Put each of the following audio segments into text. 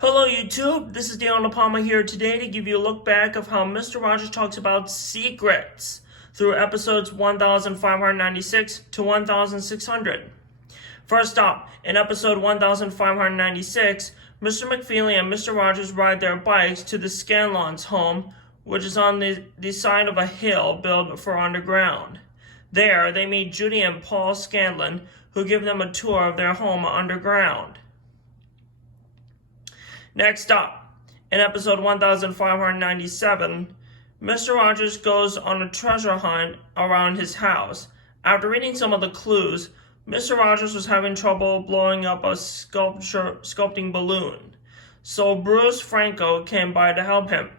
Hello YouTube, this is Daniel Palma here today to give you a look back of how Mr. Rogers talks about secrets through episodes 1596 to 1600. First up, in episode 1596, Mr. McFeely and Mr. Rogers ride their bikes to the Scanlon's home, which is on the side of a hill built for underground. There, they meet Judy and Paul Scanlon, who give them a tour of their home underground. Next up, in episode 1597, Mr. Rogers goes on a treasure hunt around his house. After reading some of the clues, Mr. Rogers was having trouble blowing up a sculpting balloon, so Bruce Franco came by to help him.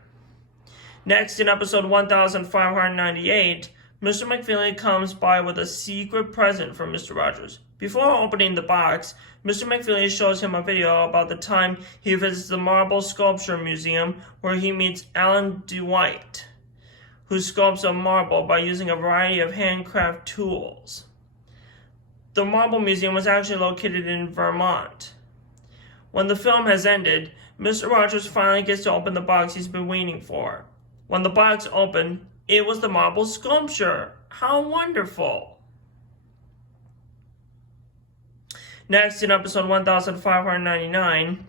Next, in episode 1598, Mr. McFeely comes by with a secret present for Mr. Rogers. Before opening the box, Mr. McFeely shows him a video about the time he visits the Marble Sculpture Museum where he meets Alan Dwight, who sculpts a marble by using a variety of handcraft tools. The Marble Museum was actually located in Vermont. When the film has ended, Mr. Rogers finally gets to open the box he's been waiting for. When the box opened, it was the marble sculpture. How wonderful! Next, in episode 1599,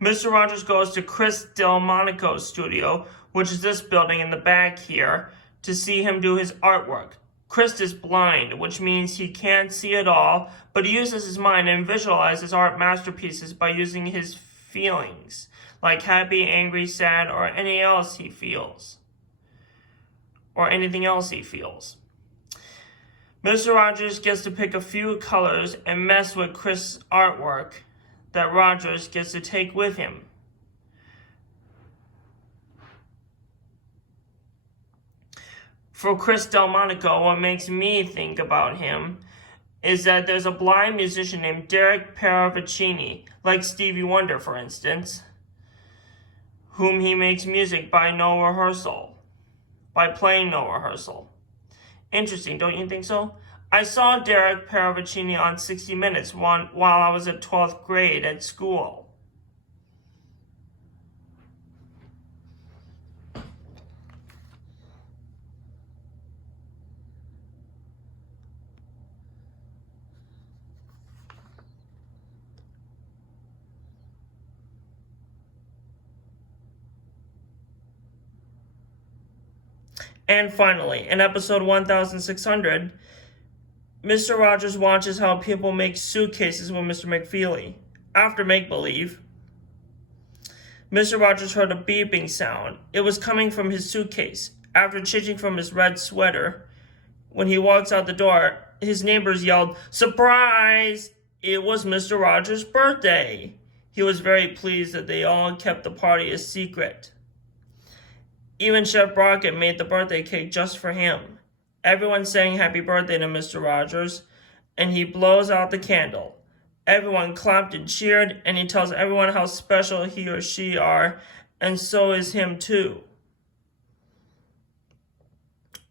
Mr. Rogers goes to Chris Delmonico's studio, which is this building in the back here, to see him do his artwork. Chris is blind, which means he can't see at all, but he uses his mind and visualizes art masterpieces by using his feelings, like happy, angry, sad, or anything else he feels. Mr. Rogers gets to pick a few colors and mess with Chris' artwork that Rogers gets to take with him. For Chris Delmonico, what makes me think about him is that there's a blind musician named Derek Paravicini, like Stevie Wonder, for instance, whom he makes music by playing no rehearsal. Interesting, don't you think so? I saw Derek Paravicini on 60 Minutes while I was at 12th grade at school. And finally, in episode 1600, Mr. Rogers watches how people make suitcases with Mr. McFeely. After make-believe, Mr. Rogers heard a beeping sound. It was coming from his suitcase. After changing from his red sweater, when he walks out the door, his neighbors yelled, "Surprise!" It was Mr. Rogers' birthday. He was very pleased that they all kept the party a secret. Even Chef Brockett made the birthday cake just for him. Everyone sang happy birthday to Mr. Rogers, and he blows out the candle. Everyone clapped and cheered, and he tells everyone how special he or she are, and so is him too.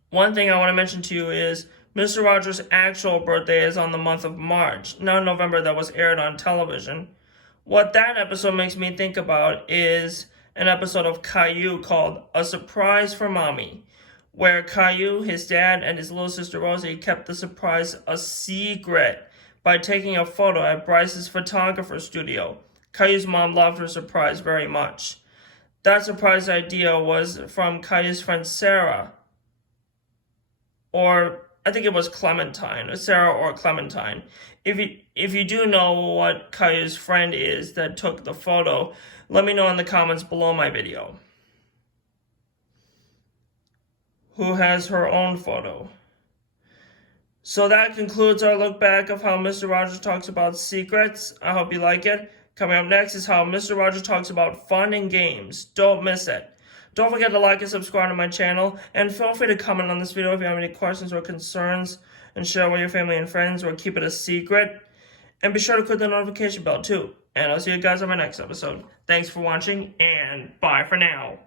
One thing I want to mention to you is Mr. Rogers' actual birthday is on the month of March, not November, that was aired on television. What that episode makes me think about is an episode of Caillou called A Surprise for Mommy, where Caillou, his dad, and his little sister Rosie kept the surprise a secret by taking a photo at Bryce's photographer studio. Caillou's mom loved her surprise very much. That surprise idea was from Caillou's friend Sarah, or I think it was Clementine, Sarah or Clementine. If you do know what Caillou's friend is that took the photo, let me know in the comments below my video. Who has her own photo. So that concludes our look back of how Mr. Rogers talks about secrets. I hope you like it. Coming up next is how Mr. Rogers talks about fun and games. Don't miss it. Don't forget to like and subscribe to my channel, and feel free to comment on this video if you have any questions or concerns, and share with your family and friends, or keep it a secret. And be sure to click the notification bell too. And I'll see you guys on my next episode. Thanks for watching, and bye for now.